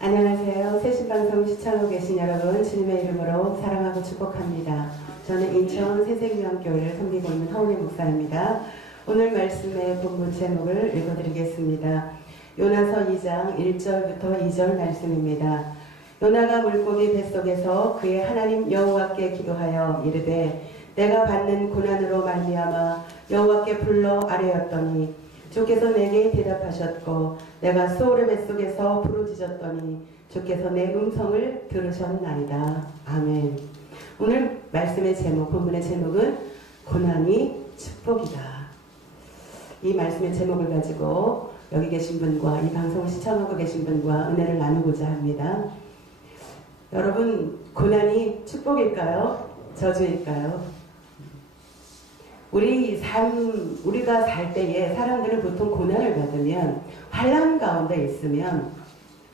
안녕하세요. 새신방송 시청하고 계신 여러분, 주님의 이름으로 사랑하고 축복합니다. 저는 인천 새생명교회를 섬기고 있는 하은희 목사입니다. 오늘 말씀의 본문 제목을 읽어드리겠습니다. 요나서 2장 1절부터 2절 말씀입니다. 요나가 물고기 뱃속에서 그의 하나님 여호와께 기도하여 이르되 내가 받는 고난으로 말미암아 여호와께 불러 아뢰었더니 주께서 내게 대답하셨고 내가 수오르 뱃속에서 부르짖었더니 주께서 내 음성을 들으셨나이다. 아멘. 오늘 말씀의 제목, 본문의 제목은 고난이 축복이다. 이 말씀의 제목을 가지고 여기 계신 분과 이 방송을 시청하고 계신 분과 은혜를 나누고자 합니다. 여러분, 고난이 축복일까요? 저주일까요? 우리가 살 때에 사람들은 보통 고난을 받으면 환난 가운데 있으면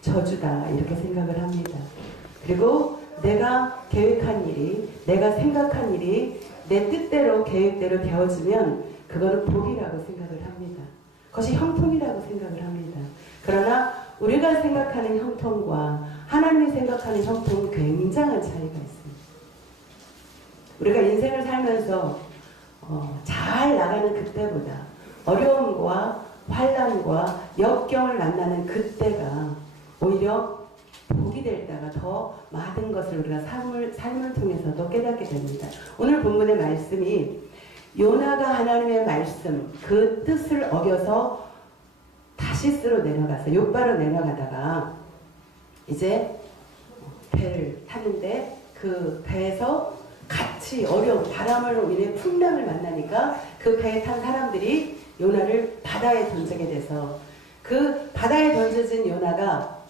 저주다 이렇게 생각을 합니다. 그리고 내가 계획한 일이, 내가 생각한 일이 내 뜻대로 계획대로 되어지면 그거는 복이라고 생각을 합니다. 그것이 형통이라고 생각을 합니다. 그러나 우리가 생각하는 형통과 하나님이 생각하는 형통은 굉장한 차이가 있습니다. 우리가 인생을 살면서 잘 나가는 그때보다 어려움과 환난과 역경을 만나는 그때가 오히려 복이 될 때가 더 많은 것을 우리가 삶을 통해서도 깨닫게 됩니다. 오늘 본문의 말씀이 요나가 하나님의 말씀, 그 뜻을 어겨서 다시스로 내려가서 욥바로 내려가다가 이제 배를 탔는데 그 배에서 같이 어려운 바람으로 인해 풍랑을 만나니까 그 배에 탄 사람들이 요나를 바다에 던지게 돼서 그 바다에 던져진 요나가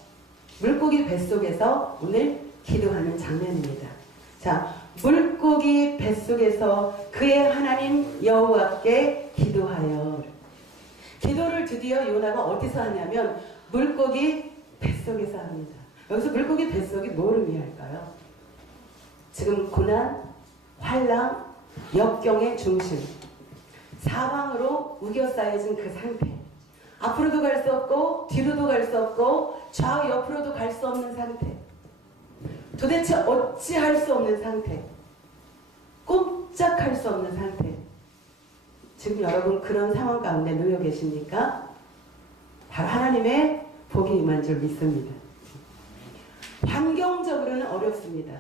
물고기 뱃속에서 오늘 기도하는 장면입니다. 자, 물고기 뱃속에서 그의 하나님 여호와께 기도하여. 기도를 드디어 요나가 어디서 하냐면 물고기 뱃속에서 합니다. 여기서 물고기 뱃속이 뭐를 의미할까요? 지금 고난, 환난, 역경의 중심, 사방으로 우겨싸여진 그 상태, 앞으로도 갈 수 없고 뒤로도 갈 수 없고 좌우 옆으로도 갈 수 없는 상태, 도대체 어찌할 수 없는 상태, 꼼짝할 수 없는 상태. 지금 여러분 그런 상황 가운데 놓여 계십니까? 바로 하나님의 복이 임한 줄 믿습니다. 환경적으로는 어렵습니다.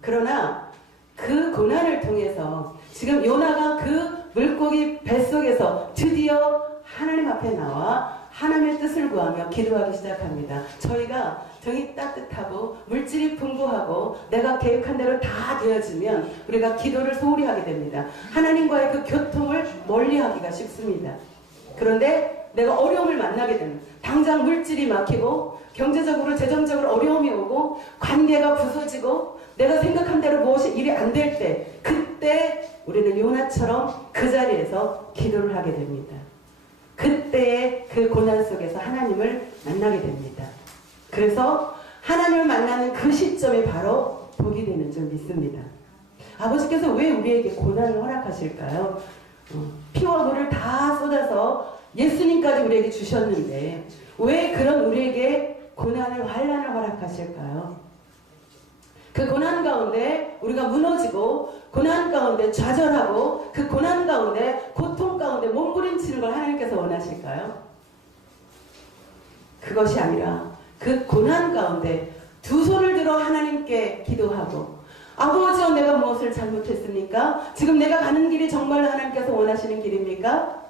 그러나 그 고난을 통해서 지금 요나가 그 물고기 뱃속에서 드디어 하나님 앞에 나와 하나님의 뜻을 구하며 기도하기 시작합니다. 저희가 정이 따뜻하고 물질이 풍부하고 내가 계획한 대로 다 되어지면 우리가 기도를 소홀히 하게 됩니다. 하나님과의 그 교통을 멀리하기가 쉽습니다. 그런데 내가 어려움을 만나게 되면 당장 물질이 막히고 경제적으로 재정적으로 어려움이 오고 관계가 부서지고 내가 생각한 대로 무엇이 일이 안 될 때 그때 우리는 요나처럼 그 자리에서 기도를 하게 됩니다. 그때의 그 고난 속에서 하나님을 만나게 됩니다. 그래서 하나님을 만나는 그 시점이 바로 복이 되는 줄 믿습니다. 아버지께서 왜 우리에게 고난을 허락하실까요? 피와 물을 다 쏟아서 예수님까지 우리에게 주셨는데 왜 그런 우리에게 고난을 환난을 허락하실까요? 그 고난 가운데 우리가 무너지고 고난 가운데 좌절하고 그 고난 가운데 고통 가운데 몸부림치는 걸 하나님께서 원하실까요? 그것이 아니라 그 고난 가운데 두 손을 들어 하나님께 기도하고 아버지여 내가 무엇을 잘못했습니까? 지금 내가 가는 길이 정말로 하나님께서 원하시는 길입니까?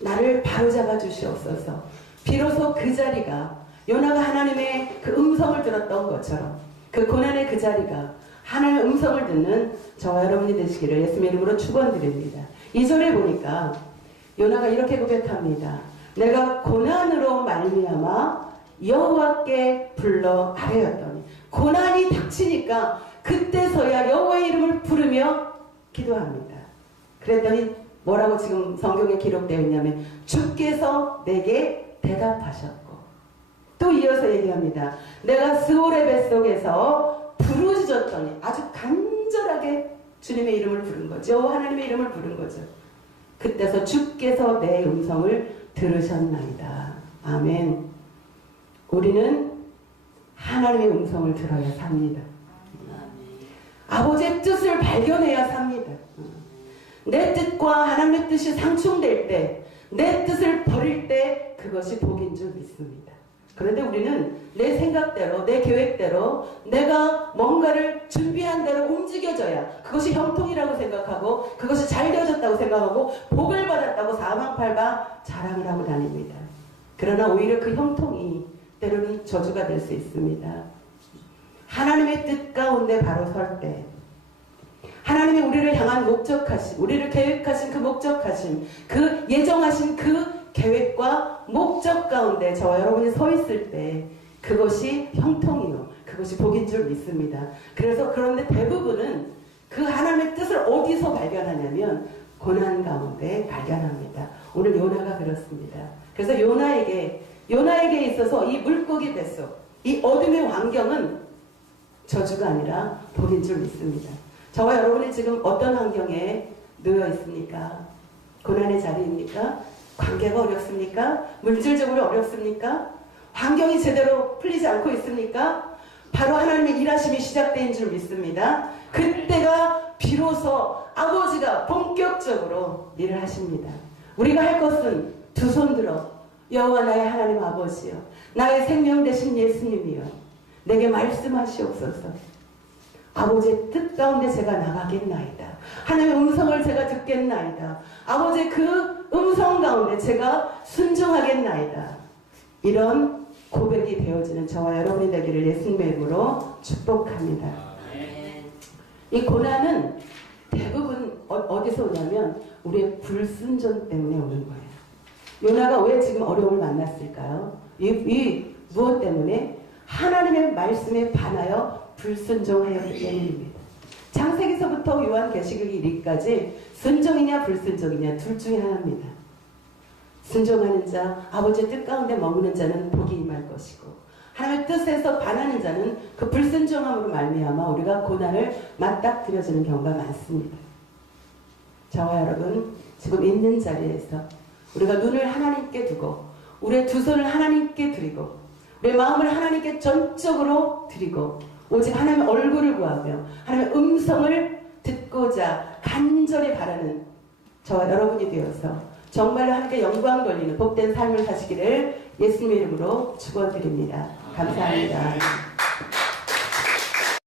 나를 바로잡아 주시옵소서. 비로소 그 자리가 요나가 하나님의 그 음성을 들었던 것처럼 그 고난의 그 자리가 하나님의 음성을 듣는 저와 여러분이 되시기를 예수님의 이름으로 축원드립니다. 2절에 보니까 요나가 이렇게 고백합니다. 내가 고난으로 말미암아 여호와께 불러 아뢰었더니 고난이 닥치니까 그때서야 여호와의 이름을 부르며 기도합니다. 그랬더니 뭐라고 지금 성경에 기록되어 있냐면 주께서 내게 대답하셨고 또 이어서 얘기합니다. 내가 스올의 뱃속에서 부르짖었더니 아주 간절하게 주님의 이름을 부른 거죠. 하나님의 이름을 부른 거죠. 그때서 주께서 내 음성을 들으셨나이다. 아멘. 우리는 하나님의 음성을 들어야 삽니다. 아버지의 뜻을 발견해야 삽니다. 내 뜻과 하나님의 뜻이 상충될 때, 내 뜻을 버릴 때 그것이 복인 줄 믿습니다. 그런데 우리는 내 생각대로, 내 계획대로, 내가 뭔가를 준비한 대로 움직여져야 그것이 형통이라고 생각하고, 그것이 잘 되어졌다고 생각하고, 복을 받았다고 사망팔가 자랑을 하고 다닙니다. 그러나 오히려 그 형통이 때로는 저주가 될 수 있습니다. 하나님의 뜻 가운데 바로 설 때, 하나님이 우리를 향한 목적하심, 우리를 계획하신 그 목적하심, 그 예정하신 그 계획과 목적 가운데 저와 여러분이 서 있을 때 그것이 형통이요, 그것이 복인 줄 믿습니다. 그래서 그런데 대부분은 그 하나님의 뜻을 어디서 발견하냐면 고난 가운데 발견합니다. 오늘 요나가 그렇습니다. 그래서 요나에게 있어서 이 물고기 뱃속, 이 어둠의 환경은 저주가 아니라 복인 줄 믿습니다. 저와 여러분이 지금 어떤 환경에 놓여 있습니까? 고난의 자리입니까? 관계가 어렵습니까? 물질적으로 어렵습니까? 환경이 제대로 풀리지 않고 있습니까? 바로 하나님의 일하심이 시작된 줄 믿습니다. 그때가 비로소 아버지가 본격적으로 일을 하십니다. 우리가 할 것은 두 손 들어 여호와 나의 하나님 아버지여, 나의 생명 되신 예수님이여, 내게 말씀하시옵소서. 아버지의 뜻 가운데 제가 나가겠나이다. 하나님의 음성을 제가 듣겠나이다. 아버지의 그 음성 가운데 제가 순종하겠나이다. 이런 고백이 되어지는 저와 여러분이 되기를 예수님의 이름으로 축복합니다. 이 고난은 대부분 어디서 오냐면 우리의 불순종 때문에 오는 거예요. 요나가 왜 지금 어려움을 만났을까요? 이 무엇 때문에? 하나님의 말씀에 반하여 불순종하였기 때문입니다. 창세기서부터 요한계시록 이르기까지 순종이냐 불순종이냐 둘 중에 하나입니다. 순종하는 자, 아버지의 뜻 가운데 머무는 자는 복이 임할 것이고, 하나님의 뜻에서 반하는 자는 그 불순종함으로 말미암아 우리가 고난을 맞닥뜨려지는 경우가 많습니다. 저와 여러분 지금 있는 자리에서 우리가 눈을 하나님께 두고, 우리의 두 손을 하나님께 드리고, 우리의 마음을 하나님께 전적으로 드리고, 오직 하나님의 얼굴을 구하며 하나님의 음성을 듣고자 간절히 바라는 저와 여러분이 되어서 정말로 하나님께 영광 돌리는 복된 삶을 사시기를 예수님의 이름으로 축원드립니다. 감사합니다.